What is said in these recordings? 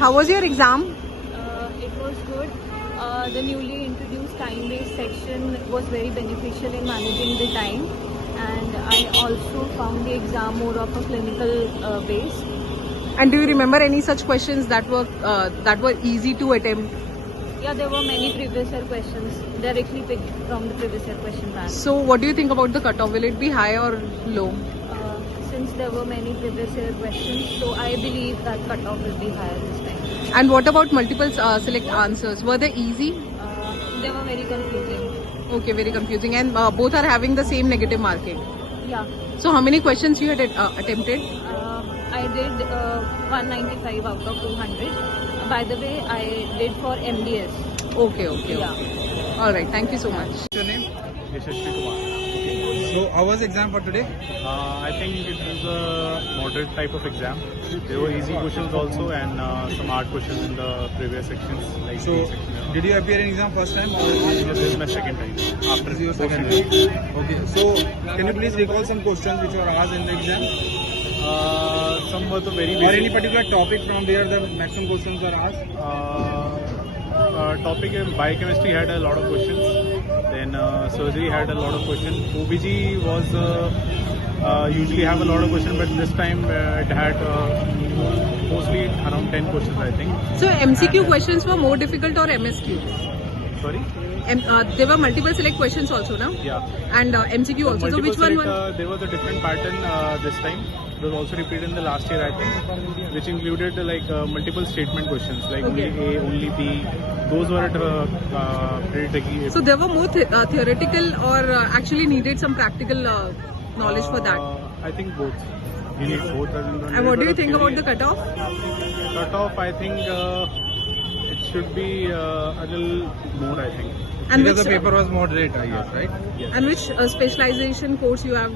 How was your exam? It was good. The newly introduced time-based section was very beneficial in managing the time, and I also found the exam more of a clinical base. And do you remember any such questions that were easy to attempt? Yeah, there were many previous year questions directly picked from the previous year question bank. So what do you think about the cutoff? Will it be high or low? Since there were many previous year questions, so I believe that cutoff will be higher this time. And what about multiple select answers? Were they easy? They were very confusing. Okay, very confusing. And both are having the same negative marking. Yeah. So how many questions you had attempted? I did 195 out of 200. By the way, I did for MDS. Okay. Yeah. All right. Thank you so much. What's your name? Yashashri Kumar. So, how was the exam for today? I think it was a moderate type of exam. There were easy questions also and some hard questions in the previous sections. Like So, section, did you appear in exam first time? Or this is my second time. After this is your second post-exam. time? Okay. So, can you please recall some questions which were asked in the exam? Some were the very Or basic. any particular topic from where the maximum questions are asked? Topic in biochemistry had a lot of questions. Then surgery had a lot of questions. OBG was usually have a lot of questions, but this time it had mostly around 10 questions, I think. So MCQ And, questions were more difficult or MSQ? Sorry? There were multiple select questions also now, Yeah. and MCQ also. So Multiple which one? select, there was a different pattern this time. It was also repeated in the last year, I think, which included multiple statement questions, like Okay. only A, only B. Those were pretty tricky. So there were more theoretical or actually needed some practical knowledge for that. I think both. You need both. And what do you think about the cutoff? Cutoff? I think it should be a little more, I think. And Because which, the paper was moderate, I guess, right? Yes. and which specialization course you have?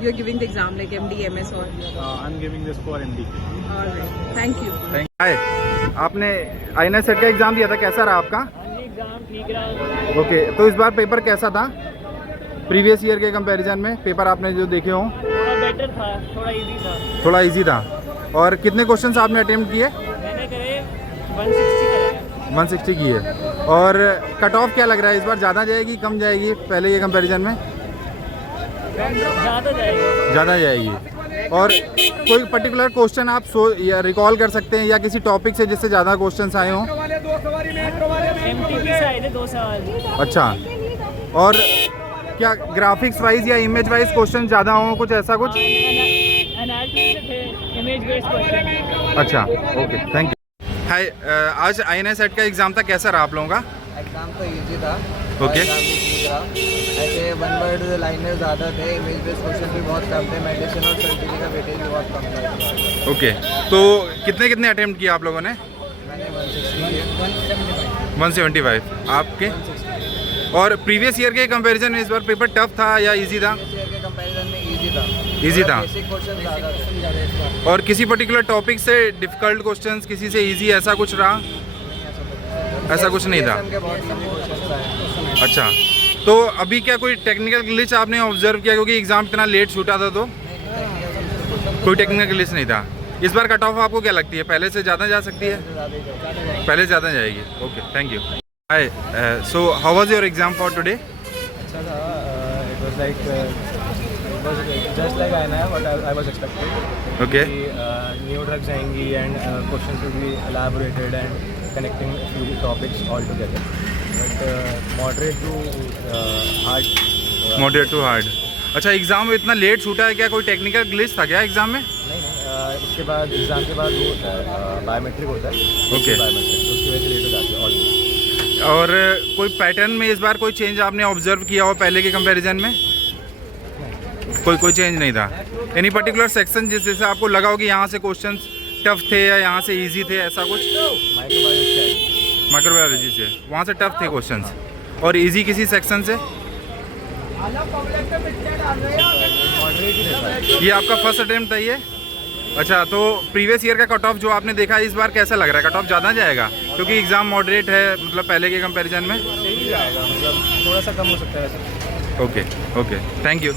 You are giving the exam like MD, MS or? I'm giving this for MD. All right. Thank you. हाय, आपने INS set का exam दिया था, कैसा रहा आपका? Exam ठीक रहा। Okay, तो इस बार पेपर कैसा था? प्रीवियस ईयर के कंपैरिजन में पेपर आपने जो देखे हो? थोड़ा बेटर था, थोड़ा इजी था। थोड़ा इजी था। और कितने क्वेश्चंस आपने अटेम्प्ट किए? मैंने करे 160 करे। 160 किए। और कट ऑफ क्या लग रहा है इस बार, ज़्यादा जाएगी कम जाएगी पहले के कंपैरिजन में? ज़्यादा जाएगा। ज़्यादा जाएगी। और कोई पर्टिकुलर क्वेश्चन आप या रिकॉल कर सकते हैं या किसी टॉपिक से जिससे ज़्यादा क्वेश्चंस आए हों? MTP से आए थे 2 सवाल। अच्छा, और क्या ग्राफिक्स वाइज या इमेज वाइज क्वेश्चन ज़्यादा हों, कुछ ऐसा कुछ? एनाटॉमी से थे, इमेज बेस्ड क्वेश्चन। अच्छा, ओके, थैंक यू। हाय, आज INS सेट का एग्ज़ाम था, कैसा रहा आप लोगों का? एग्जाम तो इजी था। ओके। एग्जाम भी ठीक रहा। ऐसे वन वर्ड लाइनर ज़्यादा थे, इमेज बेस्ड क्वेश्चन भी बहुत कम थे, मेडिसिन और सर्जरी का वेटेज भी बहुत कम था। ओके, तो कितने अटेम्प्ट किए आप लोगों ने? मैंने 160 किए। 175। आपके? और प्रीवियस ईयर के कंपैरिजन में इस बार पेपर टफ था या इजी था? इस ईयर के कंपैरिजन में इजी था। इजी था। बेसिक क्वेश्चन ज़्यादा थे। और किसी पर्टिकुलर टॉपिक से डिफ़िकल्ट क्वेश्चंस, किसी से इजी, ऐसा कुछ रहा? ऐसा कुछ नहीं था। CSM के बहुत कम क्वेश्चन आए। अच्छा, तो अभी क्या कोई टेक्निकल ग्लिच आपने ऑब्जर्व किया, क्योंकि एग्ज़ाम इतना लेट छूटा था? तो कोई टेक्निकल ग्लिच नहीं था। इस बार कट ऑफ आपको क्या लगती है, पहले से ज़्यादा जा सकती है? पहले ज़्यादा जाएगी। Okay, thank you. Hi, so how was your exam for today? अच्छा था। It was like just like I was expected. Okay. New drugs आएंगी and questions will be elaborated and connecting a few topics all together, but moderate to hard. Moderate to hard. अच्छा, exam इतना late छूटा है, क्या कोई technical glitch था क्या exam में? नहीं, उसके बाद एग्ज़ाम के बाद वो होता है बायोमेट्रिक होता है। ओके। बायोमेट्रिक उसकी वजह से लेट हो जाती है ऑलरेडी। और कोई पैटर्न में इस बार कोई चेंज आपने ऑब्जर्व किया हो पहले के कंपैरिजन में? कोई चेंज नहीं था। एनी पर्टिकुलर सेक्शन जिससे आपको लगा हो कि यहाँ से क्वेश्चंस टफ थे या यहाँ से इजी थे, ऐसा कुछ? माइक्रोबायोलॉजी से वहाँ से टफ थे क्वेश्चंस, और इजी किसी सेक्शन से? ये आपका फर्स्ट अटेम्प्ट था ये? अच्छा, तो प्रीवियस ईयर का कट ऑफ जो आपने देखा इस बार कैसा लग रहा है? कट ऑफ ज़्यादा जाएगा क्योंकि एग्ज़ाम मॉडरेट है, मतलब पहले के कंपैरिजन में? सही जाएगा, मतलब थोड़ा सा कम हो सकता है वैसे। Okay, thank you.